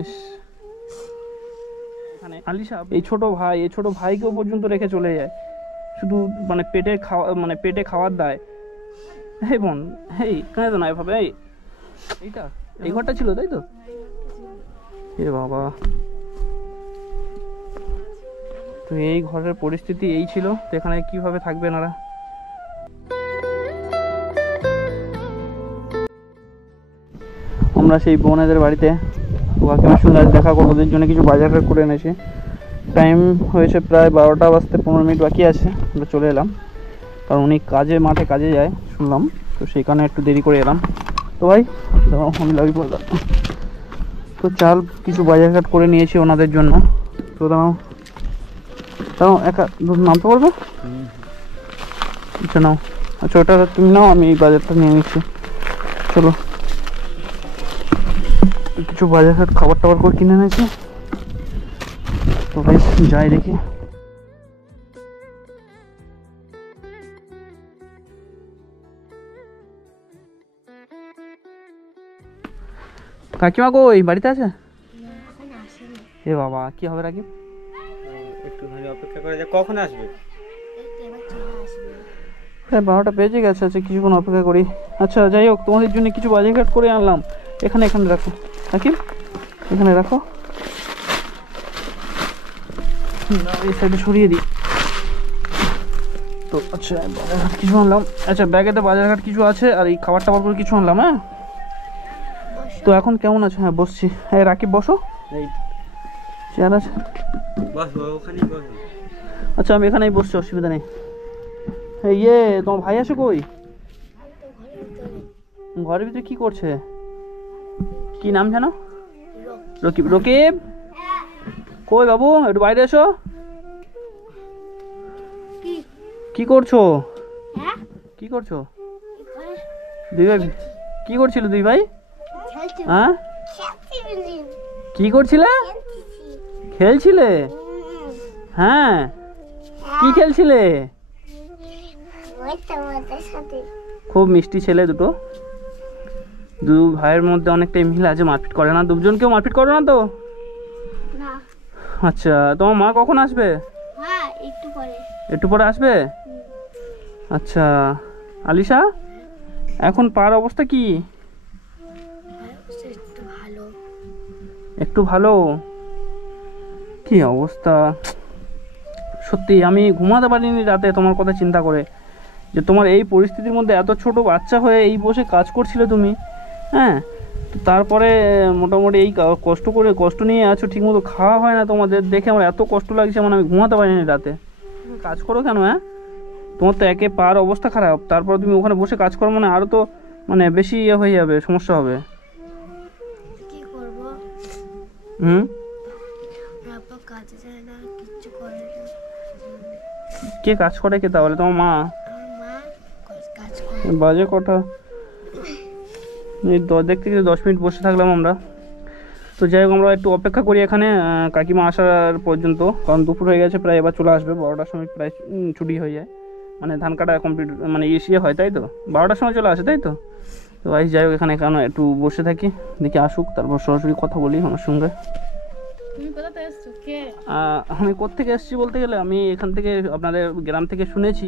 ইস, এখানে আলিশা এই ছোট ভাইকেও পর্যন্ত রেখে চলে যায়, শুধু মানে পেটে খাওয়ার দায়। হে বোন, হেই কেন তো না এভাবে, এই ঘরটা ছিল তাই তো? এ বাবা, তো এই ঘরের পরিস্থিতি এই ছিল, তো এখানে কিভাবে থাকবে এনারা? আমরা সেই বোনেদের বাড়িতে কাকিমার সঙ্গে দেখা করবো, ওদের জন্য কিছু বাজার করে এনেছি। টাইম হয়েছে প্রায় 12টা বাজতে 15 মিনিট বাকি আছে, আমরা চলে এলাম, কারণ উনি মাঠে কাজে যায় শুনলাম, তো সেই কারণে একটু দেরি করে এলাম। তো ভাই আমি লাগি বললাম, তো চাল কিছু বাজারঘাট করে নিয়েছি ওনাদের জন্য। তো দাঁড়াও একা নামতে পারবে? আচ্ছা নাও, আচ্ছা ওটা তুমি নাও, আমি এই বাজারটা নিয়ে নিচ্ছি। চলো, কিছু বাজারঘাট খাবার টাবার করে কিনে এনেছি, তো ভাই যাই দেখি। কাকিমা কই, বাড়িতে আছে? এ বাবা, কি হবে রাকিব? একটুখানি অপেক্ষা করে যা, কখন আসবে? হ্যাঁ 12টা বেজে গেছে, আচ্ছা কিছুক্ষণ অপেক্ষা করি। আচ্ছা যাই হোক, তোমাদের জন্য কিছু বাজারঘাট করে আনলাম। এখানে রাখো রাকিব, এখানে রাখো, এই সাইডে সরিয়ে দিই। তো আচ্ছা বাজারঘাট কিছু আনলাম, আচ্ছা ব্যাগেতে বাজারঘাট কিছু আছে, আর এই খাবার টাবার করে কিছু আনলাম। হ্যাঁ তো এখন কেমন আছে? হ্যাঁ বসছি। হ্যাঁ রাকিব বসো, চেয়ার আছে, আচ্ছা আমি এখানেই বসছি, অসুবিধা নেই। ইয়ে তোমার ভাই আসে কই? ঘরের ভিতরে কি করছে? কি নাম জানো? রকিব। রকিব কই বাবু, একটু বাইরে এসো। কি করছো? কি করছো দুই ভাই? কি করছিল দুই ভাই? হ্যাঁ কি করছিলে? খেলছিলে? হ্যাঁ কি খেলছিলে? খুব মিষ্টি ছেলে দুটো, দু ভাইয়ের মধ্যে অনেকটাই মিল আছে, মারপিট করে না? দুজনকেও মারপিট করো না তো? আচ্ছা তোমার মা কখন আসবে? একটু পরে আসবে। আচ্ছা আলিশা, এখন পার অবস্থা কি? একটু ভালো? কি অবস্থা, সত্যি আমি ঘুমাতে পারিনি রাতে তোমার কথা চিন্তা করে, যে তোমার এই পরিস্থিতির মধ্যে এত ছোট বাচ্চা হয়ে এই বসে কাজ করছিলে তুমি। হ্যাঁ তারপরে মোটামুটি এই কষ্ট নিয়ে আছো, ঠিকমতো খাওয়া হয় না তোমাদের, দেখে আমার এত কষ্ট লাগছে, মানে আমি ঘুমাতে পারিনি রাতে। কাজ করো কেন? হ্যাঁ তোমার তো একে পার অবস্থা খারাপ, তারপর তুমি ওখানে বসে কাজ করো, মানে আরও তো মানে বেশি ইয়ে হয়ে যাবে, সমস্যা হবে। কে কাজ করে? কে তাহলে? তোমার মা? বাজে কটা, দেখতে 10 মিনিট বসে থাকলাম আমরা। তো যাই হোক, আমরা একটু অপেক্ষা করি এখানে কাকিমা আসার পর্যন্ত, কারণ দুপুর হয়ে গেছে প্রায়, এবার চলে আসবে 12টার সময় প্রায় ছুটি হয়ে যায়, মানে ধান কাটা কমপ্লিট, মানে ইয়ে হয় তাই তো, 12টার সময় চলে আসে তাই তো। তো যাই হোক, এখানে একটু বসে থাকি, দেখি আসুক, তারপর সরাসরি কথা বলি আমার সঙ্গে। আমি কোত্থেকে এসেছি বলতে গেলে, আমি এখান থেকে আপনাদের গ্রাম থেকে শুনেছি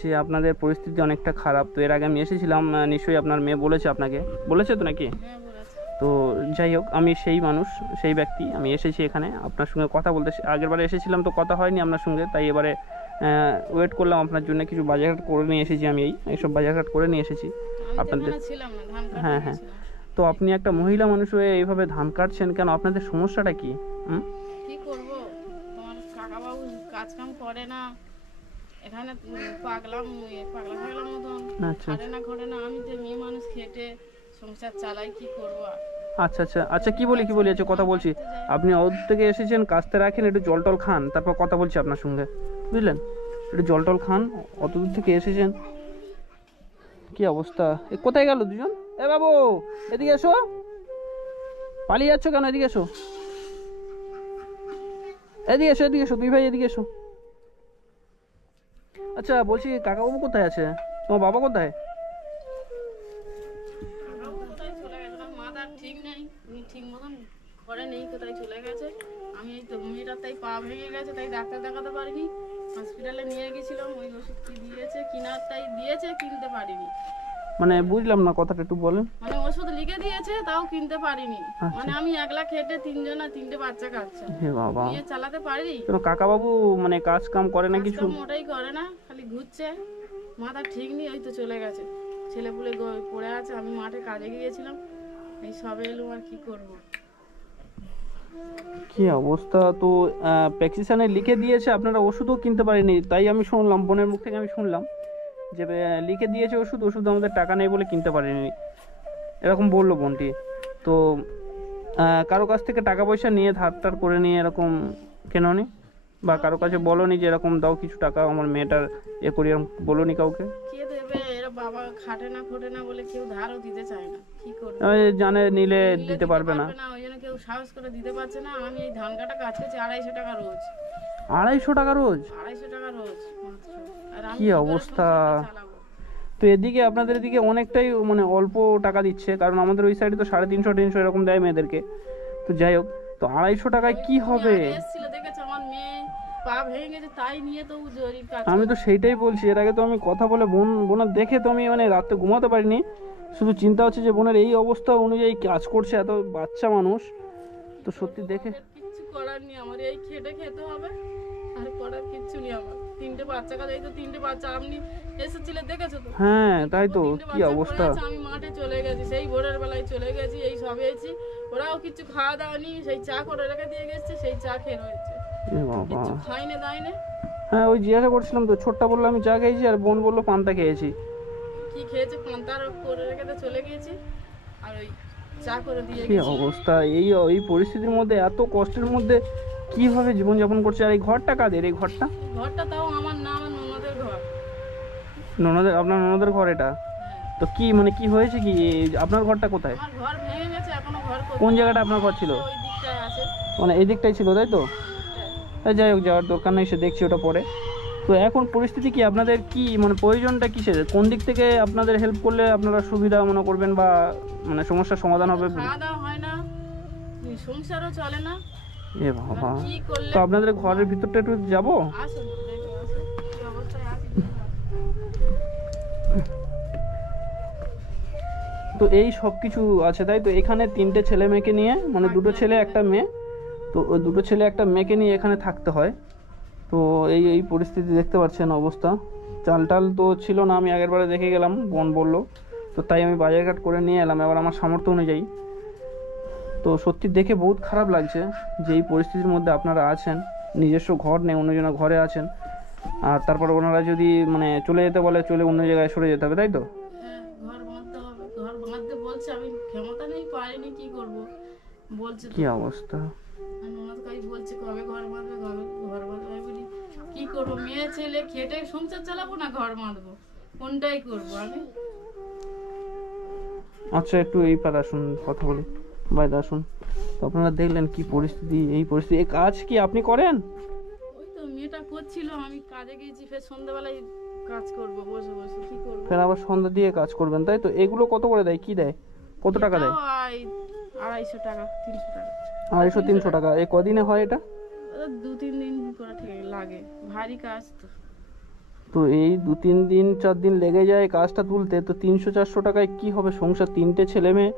যে আপনাদের পরিস্থিতি অনেকটা খারাপ। তো এর আগে আমি এসেছিলাম, নিশ্চয়ই আপনার মেয়ে বলেছে, আপনাকে বলেছে তো নাকি? তো যাই হোক, আমি সেই মানুষ, সেই ব্যক্তি, আমি এসেছি এখানে আপনার সঙ্গে কথা বলতে। আগেরবারে এসেছিলাম তো কথা হয়নি আপনার সঙ্গে, তাই এবারে ওয়েট করলাম আপনার জন্য, কিছু বাজারঘাট করে নিয়ে এসেছি আমি, এইসব বাজারঘাট করে নিয়ে এসেছি আপনাদের। হ্যাঁ হ্যাঁ, তো আপনি একটা মহিলা মানুষ হয়ে এইভাবে ধান কাটছেন কেন? আপনাদের সমস্যাটা কি? কি করব, তোমার কাকা বাবু কাজ কাম করে না, এখানে পাগলা মতন খাটে না ঘরে না, আমি তো মেয়ে মানুষ খেটে সংসার চালাই, কি করব। আচ্ছা আচ্ছা আচ্ছা, কি বলি আচ্ছা কথা বলছি, আপনি ওর থেকে এসেছেন, কাজতে রাখেন, একটু জল টল খান, তারপর কথা বলছি আপনার সঙ্গে, বুঝলেন? একটু জল টল খান, অত দূর থেকে এসেছেন। কি অবস্থা, কোথায় গেল দুজন? এ বাবু এদিকে এসো, পালিয়ে যাচ্ছ কেন? এদিকে এসো, এদিকে এসো, এদিকে এসো, দুই ভাই এদিকে এসো। আচ্ছা বলছি, কাকাবাবু কোথায় আছে? তোমার বাবা কোথায়? ঘরে নেই, কোথায় চলে গেছে। আমি এই তো মেয়েটার তাই পা ভেঙে গেছে, তাই ডাক্তার দেখাতে পারিনি। হসপিটালে নিয়ে গেছিলাম, ওই ওষুধ কি দিয়েছে কিনার তাই দিয়েছে, কিনতে পারিনি। মানে বুঝলাম না, কথাটা একটু বলেন। মানে ওষুধ লিখে দিয়েছে, তাও কিনতে পারিনি। মানে আমি একলা খেটে তিনটে বাচ্চা খাচ্ছে, হে বাবা, নিয়ে চালাতে পারি? কেন কাকা বাবু মানে কাজ কাম করে না কিছু? মোটাই করে না, খালি ঘুরছে, মাথা ঠিক নেই, ওই তো চলে গেছে। ছেলেপুলে পড়ে আছে, আমি মাঠে কাজে গিয়েছিলাম, এই সবে এলো, আর কি করব। কি অবস্থা! তো প্রেসক্রিপশনে লিখে দিয়েছে, আপনারা ওষুধও কিনতে পারেনি, তাই আমি শুনলাম বোনের মুখ থেকে, আমি শুনলাম যে লিখে দিয়েছে ওষুধ আমাদের টাকা নেই বলে কিনতে পারিনি, এরকম বললো বোনটি। তো কারো কাছ থেকে টাকা পয়সা নিয়ে ধার করে নিয়ে এরকম কেননি, বা কারো কাছে বলোনি যে এরকম দাও কিছু টাকা আমার মেয়েটার করি, এরকম বলোনি কাউকে? কে দেবে? এরা বাবা খাটে না খোটে না বলে কেউ ধারও দিতে চায় না, কি করবে? জানে নিলে দিতে পারবে না, ওই জন্য কেউ সাহস করে দিতে পারছে না। আমি এই ধান কাটা কাজ করছি 250 টাকা রোজ। 250 টাকা রোজ? 250 টাকা রোজ মাত্র। আর আমি কি অবস্থা! তো এদিকে আপনাদের এদিকে অনেকটাই মানে অল্প টাকা দিচ্ছে, কারণ আমাদের ওই সাইডে তো 350-300 এরকম দেয় মেয়েদেরকে। তো যাই হোক, তো 250 টাকায় কি হবে? দেখেছো আমার মেয়ে পা ভেঙে গেছে, তাই নিয়ে তো জরির কাজ। আমি তো সেইটাই বলছি, এর আগে তো আমি কথা বলে বোনের দেখে তো আমি মানে রাতে ঘুমাতে পারিনি। শুধু চিন্তা হচ্ছে যে বোনের এই অবস্থা অনুযায়ী কাজ করছে, এত বাচ্চা মানুষ, তো সত্যি দেখে কিছু করার নেই, আমার এই খেটে খেতে হবে, আর করার কিছু নেই আমার। 3টে বাচ্চা কাজ, এই তো 3টে বাচ্চা, আপনি এসেছিলেন দেখেছো তো? হ্যাঁ তাই তো, কি অবস্থা! আমি মাঠে চলে গেছি, সেই ভোরের বেলায় চলে গেছি, এই সবে এসেছি, ওরাও কিছু খাওয়া দাওয়া নি, সেই চা করে রেখে দিয়ে গেছে, সেই চা খেয়ে রয়েছে, কিছু খাইনে দাইনে। হ্যাঁ ওই জিজ্ঞাসা করছিলাম তো, ছোটটা বললো আমি চা খেয়েছি, আর বোন বললো পান্তা খেয়েছি। কি খেয়েছে? পান্তা করে রেখে তো চলে গেছি, আর ওই চা করে দিয়ে কি অবস্থা! এই পরিস্থিতির মধ্যে, এত কষ্টের মধ্যে কিভাবে জীবনযাপন করছে? আর এই ঘরটা কাদের? এই ঘরটা তাও আমার না, আমার ননদের ঘর। আপনার ননদের ঘর এটা? তো কি মানে কি হয়েছে কি? আপনার ঘরটা কোথায়? আমার ঘর ভেঙে গেছে, এখনো ঘর কোন জায়গাটা আপনার ঘর ছিল? ওই দিকটায় আছে, মানে এই দিকটাই ছিল তাই তো? যাই হোক, যাওয়ার দরকার নেই, সে দেখছি ওটা পরে। তো এখন পরিস্থিতি কি আপনাদের, কি মানে প্রয়োজনটা কিসের? কোন দিক থেকে আপনাদের হেল্প করলে আপনারা সুবিধা মনে করবেন বা মানে সমস্যার সমাধান হবে? খাওয়া দাওয়া হয় না, সংসারও চলে না। এ বাবা! তো আপনাদের ঘরের ভিতরটা একটু যাবো? আসুন, কি অবস্থায় আছি। তো এই সব কিছু আছে তাই তো? এখানে 3টে ছেলে মেয়েকে নিয়ে, মানে 2টো ছেলে একটা মেয়ে, তো ওই 2টো ছেলে একটা মেয়েকে নিয়ে এখানে থাকতে হয়। তো এই পরিস্থিতি দেখতে পাচ্ছেন অবস্থা। চাল টাল তো ছিল না, আমি আগের বারে দেখে গেলাম, বোন বললো, তো তাই আমি বাজারঘাট করে নিয়ে এলাম এবার আমার সামর্থ্য অনুযায়ী। তো সত্যি দেখে বহুত খারাপ লাগছে যে এই পরিস্থিতির মধ্যে আপনারা আছেন, নিজস্ব ঘর নেই, অন্যজনের ঘরে আছেন, আর তারপর ওনারা যদি মানে চলে যেতে বলে, চলে অন্য জায়গায় সরে যেতে হবে তাই তো? ঘর বাঁধতে হবে, ঘর বাঁধতে বলছে, আমি ক্ষমতা নেই, পারিনি, কি করব বলছে। কি অবস্থা! ননদ কাই বলছে কবে ঘর বাঁধবে, ঘর বাঁধবে, বলি কি করবো, মেয়ে ছেলে খেটে সংসার চালাবো না ঘর বাঁধবো, কোনটাই করবো আমি। আচ্ছা একটু এই পারে আসুন, কথা বলি, বাইরে আসুন। তো আপনারা দেখলেন কি পরিস্থিতি, এই পরিস্থিতি। এই কাজ কি আপনি করেন? ওই তো মেয়েটা করছিল, আমি কাজে গিয়েছি, ফের সন্ধ্যাবেলায় কাজ করবো বসে বসে, কি করবো। ফের আবার সন্ধ্যা দিয়ে কাজ করবেন তাই তো? এগুলো কত করে দেয়, কি দেয়, কত টাকা দেয়? 250 টাকা 300 টাকা। 250-300 টাকা। এই কদিনে হয় এটা? 2-3 দিন করে ঠিক লাগে, ভারী কাজ তো। তো এই 2-3 দিন 4 দিন লেগে যায় কাজটা তুলতে, তো 300-400 টাকায় কি হবে সংসার? 3টে ছেলে মেয়ে,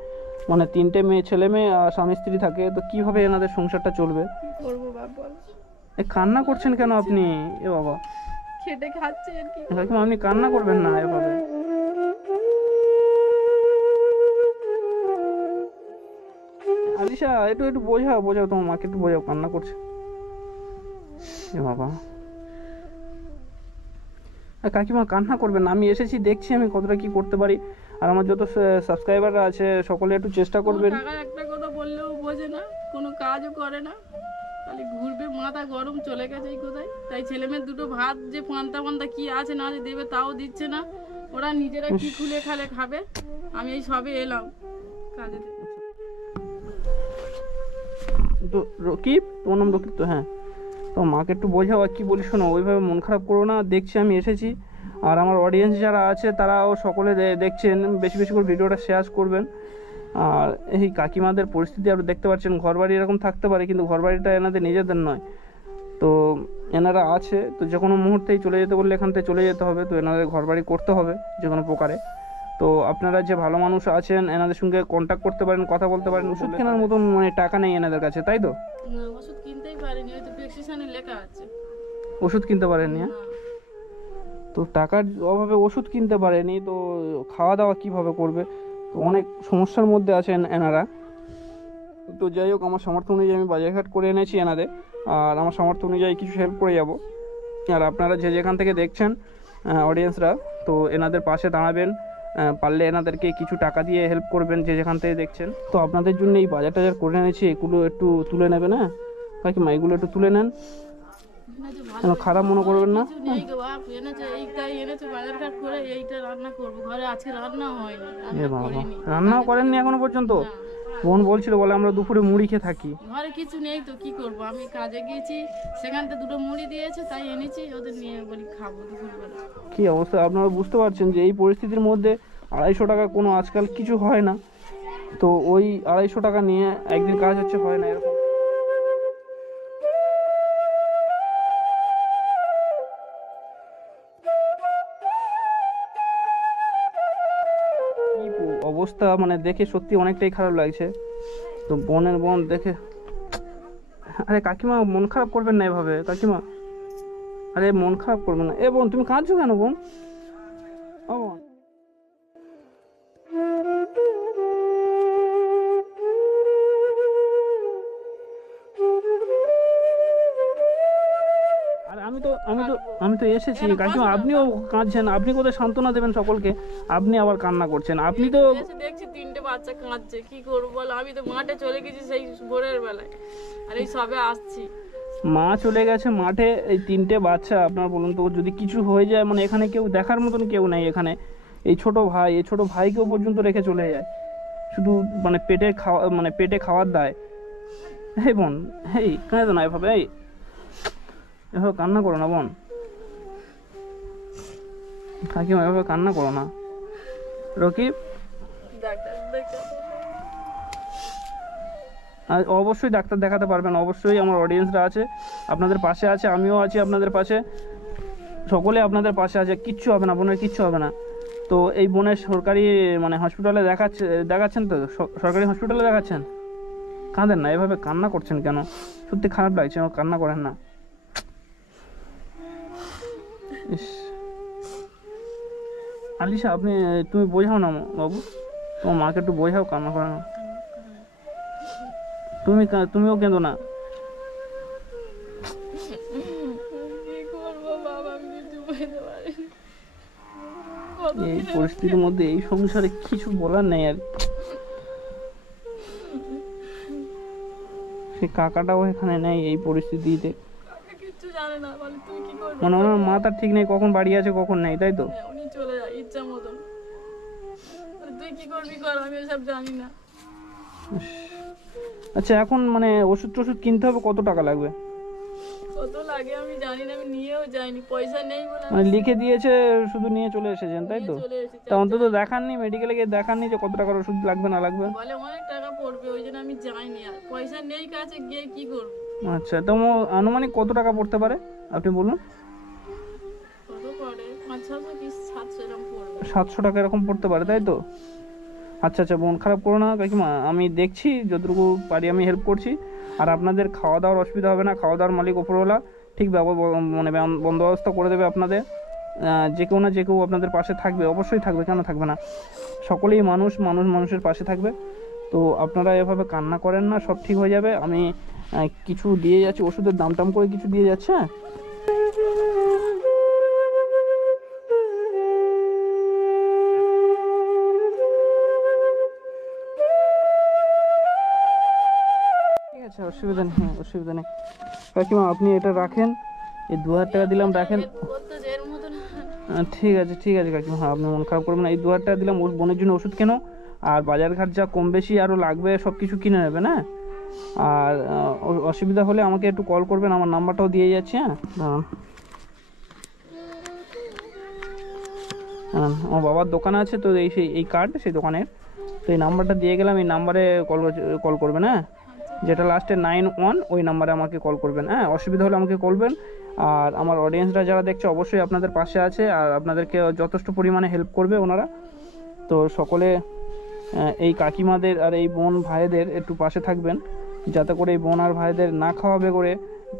মানে 3টে ছেলে মেয়ে আর স্বামী স্ত্রী থাকে, তো কিভাবে এনাদের সংসারটা চলবে? কি করবো বাপ বল। কান্না করছেন কেন আপনি? এ বাবা, খেটে খাচ্ছে আর কি। আপনি কান্না করবেন না এভাবে। আলিশা একটু বোঝাও তোমার মাকে, একটু বোঝাও, কান্না করছে। এ বাবা, কাকিমা কান্না করবেন না, আমি এসেছি, দেখছি আমি কতটা কি করতে পারি, আর আমার যত সাবস্ক্রাইবাররা আছে সকলে একটু চেষ্টা করবেন। একটা কথা বললেও বোঝে না, কোনো কাজও করে না, খালি ঘুরবে, মাথা গরম, চলে গেছে এই কোথায়। তাই ছেলে মেয়ের 2টো ভাত যে পান্তা কি আছে না দেবে তাও দিচ্ছে না, ওরা নিজেরা কি খুলে খাবে। আমি এই সবে এলাম কাজে। তো রকিব, তোমার নাম রকিব তো? হ্যাঁ, তো মাকে একটু বোঝাও, আর কি বলি শোনো, ওইভাবে মন খারাপ করো না, দেখছি আমি এসেছি, আর আমার অডিয়েন্স যারা আছে তারাও সকলে দেখছেন, বেশি বেশি করে ভিডিওটা শেয়ার করবেন, আর এই কাকিমাদের পরিস্থিতি আপনি দেখতে পাচ্ছেন, ঘরবাড়ি এরকম থাকতে পারে কিন্তু ঘরবাড়িটা এনাদের নিজেদের নয়। তো এনারা আছে, তো যে কোনো মুহূর্তেই চলে যেতে বললে এখান থেকে চলে যেতে হবে, তো এনাদের ঘরবাড়ি করতে হবে যে কোনো প্রকারে। তো আপনারা যে ভালো মানুষ আছেন এনাদের সঙ্গে কন্ট্যাক্ট করতে পারেন, কথা বলতে পারেন। ওষুধ কেনার মতন মানে টাকা নেই এনাদের কাছে, তাই তো? না, ওষুধ কিনতেই পারিনি, হয়তো প্রেসক্রিপশনে লেখা আছে। ওষুধ কিনতে পারেননি? না, তো টাকার অভাবে ওষুধ কিনতে পারেনি, তো খাওয়া দাওয়া কিভাবে করবে? তো অনেক সমস্যার মধ্যে আছেন এনারা। তো যাই হোক, আমার সামর্থ্য অনুযায়ী আমি বাজারঘাট করে এনেছি এনাদের, আর আমার সামর্থ্য অনুযায়ী কিছু হেল্প করে যাব। আর আপনারা যে যেখান থেকে দেখছেন অডিয়েন্সরা, তো এনাদের পাশে দাঁড়াবেন, পারলে এনাদেরকে কিছু টাকা দিয়ে হেল্প করবেন যে যেখান থেকে দেখছেন। তো আপনাদের জন্য এই বাজার টাজার করে এনেছি, এগুলো একটু তুলে নেবেন। হ্যাঁ কাকিমা, এগুলো একটু তুলে নেন, খারাপ মনে করবেন না। কিছু নেই গো বাপ, এনেছে এইটাই এনেছে বাজারঘাট করে, এইটা রান্না করবো। ঘরে আজকে রান্না হয়নি, এ বাবা, রান্নাও করেননি এখনো পর্যন্ত? বোন বলছিল, বলে আমরা দুপুরে মুড়ি খেয়ে থাকি। ঘরে কিছু নেই তো কি করব, আমি কাজে গিয়েছি, সেখান থেকে দুটো মুড়ি দিয়েছে তাই এনেছি, ওদের নিয়ে বলি খাবো দুপুরবেলা। কি অবস্থা আপনারা বুঝতে পারছেন যে এই পরিস্থিতির মধ্যে 250 টাকা কোনো আজকাল কিছু হয় না। তো ওই 250 টাকা নিয়ে একদিন কাজ হচ্ছে, হয় না এরকম। অবস্থা মানে দেখে সত্যি অনেকটাই খারাপ লাগছে। তো বোন দেখে, আরে কাকিমা মন খারাপ করবেন না এভাবে, কাকিমা আরে মন খারাপ করবেন না। এ বোন, তুমি কাঁদছো কেন বোন? ও বোন, আরে আমি তো এসেছি কাকিমা, আপনিও কাঁদছেন, আপনি কোথায় সান্ত্বনা দেবেন সকলকে, আপনি আবার কান্না করছেন। আপনি তো দেখছি 3টে বাচ্চা কাঁদছে, কি করবো বলো, আমি তো মাঠে চলে গেছি সেই ভোরের বেলায়, আর এই সবে আসছি। মা চলে গেছে মাঠে, এই 3টে বাচ্চা, আপনার বলুন তো যদি কিছু হয়ে যায়, মানে এখানে কেউ দেখার মতন কেউ নাই এখানে। এই ছোট ভাইকেও পর্যন্ত রেখে চলে যায়, শুধু মানে পেটে খাওয়ার দায়। এই বোন, এই কাঁদো না এভাবে, এভাবে কান্না করো না বোন, কাকিমা এভাবে কান্না করো না। রকিব, আর অবশ্যই ডাক্তার দেখাতে পারবেন, অবশ্যই আমার অডিয়েন্সরা আছে, আপনাদের পাশে আছে, আমিও আছি আপনাদের পাশে, সকলে আপনাদের পাশে আছে, কিচ্ছু হবে না, বোনের কিচ্ছু হবে না। তো এই বোনের সরকারি মানে হসপিটালে দেখাচ্ছেন তো? সরকারি হসপিটালে দেখাচ্ছেন? কাঁদেন না, এভাবে কান্না করছেন কেন? সত্যি খারাপ লাগছে, কান্না করেন না। ইস, আলিশা তুমি বোঝাও না বাবু, তোমার মাকে একটু বোঝাও, কান্না করে না। তুমিও কেঁদো না। এই পরিস্থিতির মধ্যে এই সংসারে কিছু বলার নেই আর। সে কাকাটাও এখানে নেই এই পরিস্থিতিতে, মানে ওনার মাথার ঠিক নেই, কখন বাড়ি আছে কখন নেই, তাই তো? উনি চলে যায় ইচ্ছা মতন, তুই কি করবি কর, আমি এসব জানি না। আচ্ছা, এখন মানে ওষুধ টষুধ কিনতে হবে, কত টাকা লাগবে? কত লাগে আমি জানি না, আমি নিয়েও যাইনি, পয়সা নেই বলে। মানে লিখে দিয়েছে, শুধু নিয়ে চলে এসেছেন, তাই তো? তা অন্তত দেখাননি, মেডিকেলে গিয়ে দেখাননি যে কত টাকার ওষুধ লাগবে না লাগবে? বলে অনেক টাকা পড়বে, ওই জন্য আমি যাইনি, আর পয়সা নেই কাছে, গিয়ে কি করব। আচ্ছা, তো আনুমানিক কত টাকা পড়তে পারে আপনি বলুন? কত পড়ে, 500 কি 700 এরকম পড়বে। 700 টাকা এরকম পড়তে পারে, তাই তো? আচ্ছা, বোন খারাপ করো না কাকিমা, আমি দেখছি যতটুকু পারি আমি হেল্প করছি। আর আপনাদের খাওয়া দাওয়ার অসুবিধা হবে না, খাওয়া দাওয়ার মালিক ওপরওয়ালা ঠিক মানে বন্দোবস্ত করে দেবে আপনাদের। যে কেউ না যে কেউ আপনাদের পাশে থাকবে, অবশ্যই থাকবে, কেন থাকবে না? সকলেই মানুষের পাশে থাকবে। তো আপনারা এভাবে কান্না করেন না, সব ঠিক হয়ে যাবে। আমি কিছু দিয়ে যাচ্ছি, ওষুধের দাম টাম করে কিছু দিয়ে যাচ্ছে। ঠিক আছে, অসুবিধা নেই কাকিমা, আপনি এটা রাখেন, এই 2000 টাকা দিলাম, রাখেন। ঠিক আছে কাকিমা, হ্যাঁ আপনি মন খারাপ করবেন না, এই 2000 টাকা দিলাম, ওর বোনের জন্য ওষুধ কেনো, আর বাজারঘাট যা কম বেশি আরও লাগবে সব কিছু কিনে নেবেন। হ্যাঁ, আর অসুবিধা হলে আমাকে একটু কল করবেন, আমার নাম্বারটাও দিয়ে যাচ্ছি। হ্যাঁ, আমার বাবার দোকান আছে তো, এই কার্ড সেই দোকানের, তো এই নাম্বারটা দিয়ে গেলাম, এই নাম্বারে কল করবেন, হ্যাঁ, যেটা লাস্টে 91, ওই নাম্বারে আমাকে কল করবেন, হ্যাঁ। অসুবিধা হলে আমাকে করবেন। আর আমার অডিয়েন্সরা যারা দেখছে অবশ্যই আপনাদের পাশে আছে আর আপনাদেরকে যথেষ্ট পরিমাণে হেল্প করবে ওনারা। তো সকলে এই কাকিমাদের আর এই বোন ভাইদের একটু পাশে থাকবেন, যাতে করে এই বোন আর ভাইদের না খাওয়াবে করে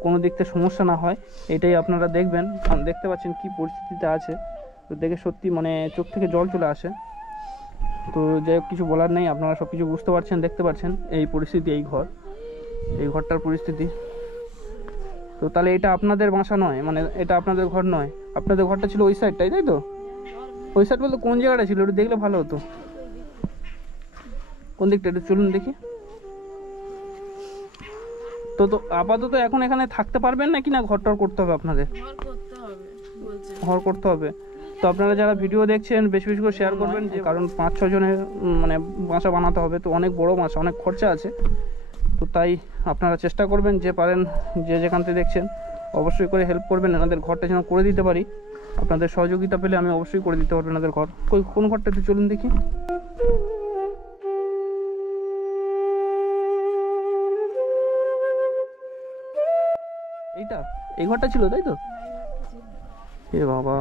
কোনো দিক থেকে সমস্যা না হয়, এটাই আপনারা দেখবেন। কারণ দেখতে পাচ্ছেন কি পরিস্থিতিতে আছে, তো দেখে সত্যি মানে চোখ থেকে জল চলে আসে। তো যাই হোক, কিছু বলার নেই, আপনারা সব কিছু বুঝতে পারছেন, দেখতে পাচ্ছেন এই পরিস্থিতি, এই ঘরটার পরিস্থিতি। তো তাহলে এটা আপনাদের বাসা নয়, মানে এটা আপনাদের ঘর নয়, আপনাদের ঘরটা ছিল ওই সাইডটাই, তাই তো? ওই সাইড বলতে কোন জায়গাটা ছিল, একটু দেখলে ভালো হতো। কোন দিকটা একটু চলুন দেখি। তো আপাতত এখন এখানে থাকতে পারবেন না কি না, ঘরটর করতে হবে আপনাদের? ঘর করতে হবে। তো আপনারা যারা ভিডিও দেখছেন বেশি বেশি করে শেয়ার করবেন, কারণ 5-6 জনের মানে বাসা বানাতে হবে, তো অনেক বড় বাসা, অনেক খরচা আছে। তো তাই আপনারা চেষ্টা করবেন, যে পারেন, যে যেখান থেকে দেখছেন অবশ্যই করে হেল্প করবেন, এনাদের ঘরটা যেন করে দিতে পারি। আপনাদের সহযোগিতা পেলে আমি অবশ্যই করে দিতে পারবো এনাদের ঘর। কোন ঘরটা একটু চলুন দেখি। এই ঘরটা ছিল, তাই তো? এ বাবা,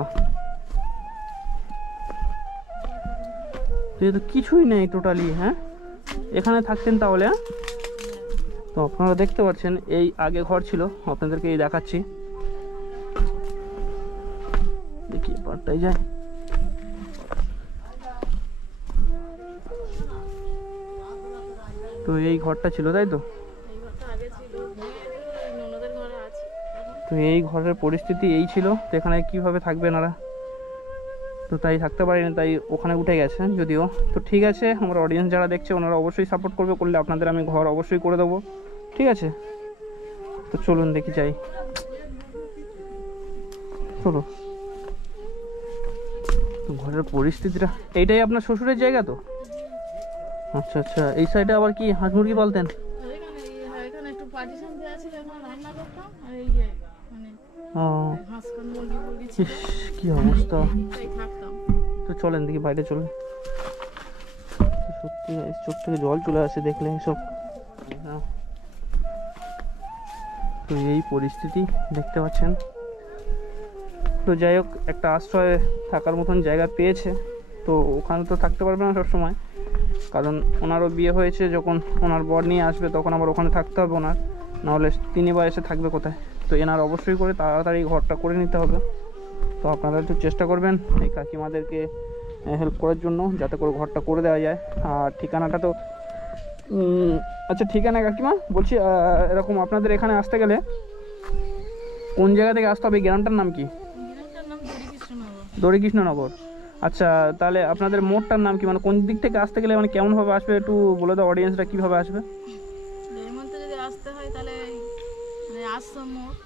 তো কিছুই নেই টোটালি, হ্যাঁ? এখানে থাকতেন তাহলে, হ্যাঁ? তো আপনারা দেখতে পাচ্ছেন এই আগে ঘর ছিল, আপনাদেরকে এই দেখাচ্ছি, দেখি পারটাই যায়। তো এই ঘরটা ছিল, তাই তো? তো এই ঘরের পরিস্থিতি এই ছিল। তো এখানে কিভাবে থাকবেন ওরা, তো তাই থাকতে পারিনি, তাই ওখানে উঠে গেছে যদিও। তো ঠিক আছে, আমার অডিয়েন্স যারা দেখছে ওনারা অবশ্যই সাপোর্ট করবে, করলে আপনাদের আমি ঘর অবশ্যই করে দেবো, ঠিক আছে? তো চলুন দেখি যাই, চলো। তো ঘরের পরিস্থিতিটা এইটাই আপনার শ্বশুরের জায়গা তো? আচ্ছা আচ্ছা, এই সাইডে আবার কি হাঁস মুরগি পালতেন? কি অবস্থা। তো চলেন দেখি, বাইরে চলেন। সত্যি চোখ থেকে জল চলে আসে দেখলে এসব। তো এই পরিস্থিতি দেখতে পাচ্ছেন। তো যাই হোক, একটা আশ্রয়ে থাকার মতন জায়গা পেয়েছে, তো ওখানে তো থাকতে পারবে না সবসময়, কারণ ওনারও বিয়ে হয়েছে, যখন ওনার বর নিয়ে আসবে তখন আবার ওখানে থাকতে হবে ওনার, নাহলে তিনি বা এসে থাকবে কোথায়। তো এনার অবশ্যই করে তাড়াতাড়ি ঘরটা করে নিতে হবে। তো আপনারা একটু চেষ্টা করবেন এই কাকিমাদেরকে হেল্প করার জন্য, যাতে করে ঘরটা করে দেওয়া যায়। আর ঠিকানাটা তো আচ্ছা, ঠিকানা কাকিমা বলছি, এরকম আপনাদের এখানে আসতে গেলে কোন জায়গা থেকে আসতে হবে? গ্রামটার নাম কি? দড়িকৃষ্ণনগর। আচ্ছা, তাহলে আপনাদের মোড়টার নাম কি, মানে কোন দিক থেকে আসতে গেলে মানে কেমনভাবে আসবে একটু বলে দাও, অডিয়েন্সরা কীভাবে আসবে?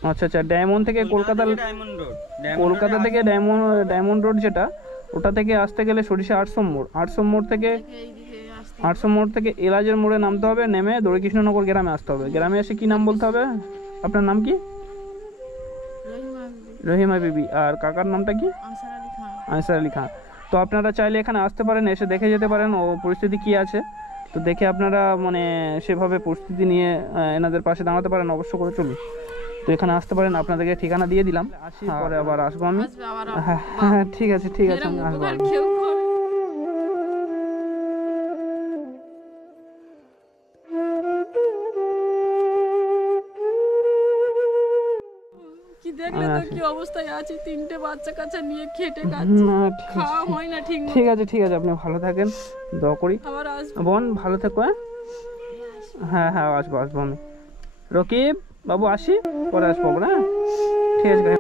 আচ্ছা আচ্ছা, ডায়মন্ড থেকে কলকাতা থেকে ডায়মন্ড রোড যেটা, ওটা থেকে আসতে গেলে সরিষা 800 মোড়, 800 মোড় থেকে এলাজের মোড়ে নামতে হবে, নেমে দড়িকৃষ্ণনগর গ্রামে আসতে হবে। গ্রামে এসে কি নাম বলতে হবে? আপনার নাম কি? রহিমা বিবি। আর কাকার নামটা কি? আনসার আলী খান। তো আপনারা চাইলে এখানে আসতে পারেন, এসে দেখে যেতে পারেন ও পরিস্থিতি কি আছে। তো দেখে আপনারা মানে সেভাবে পরিস্থিতি নিয়ে এনাদের পাশে দাঁড়াতে পারেন, অবশ্য করে চলুন। তো এখানে আসতে পারেন, আপনাদেরকে ঠিকানা দিয়ে দিলাম, আসি পরে আবার আসবো আমি। হ্যাঁ হ্যাঁ, ঠিক আছে ঠিক আছে, আমি আসবো। দেখলে তো কি অবস্থায় আছে, 3টে বাচ্চা কাচ্চা নিয়ে খেটে খাচ্ছি, খাওয়া হয় না ঠিক। ঠিক আছে ঠিক আছে, আপনি ভালো থাকেন, দোয়া করি। বোন ভালো থেকো। হ্যাঁ হ্যাঁ, আসবো আমি। রকিব বাবু আসি, পরে আসবো না? ঠিক আছে।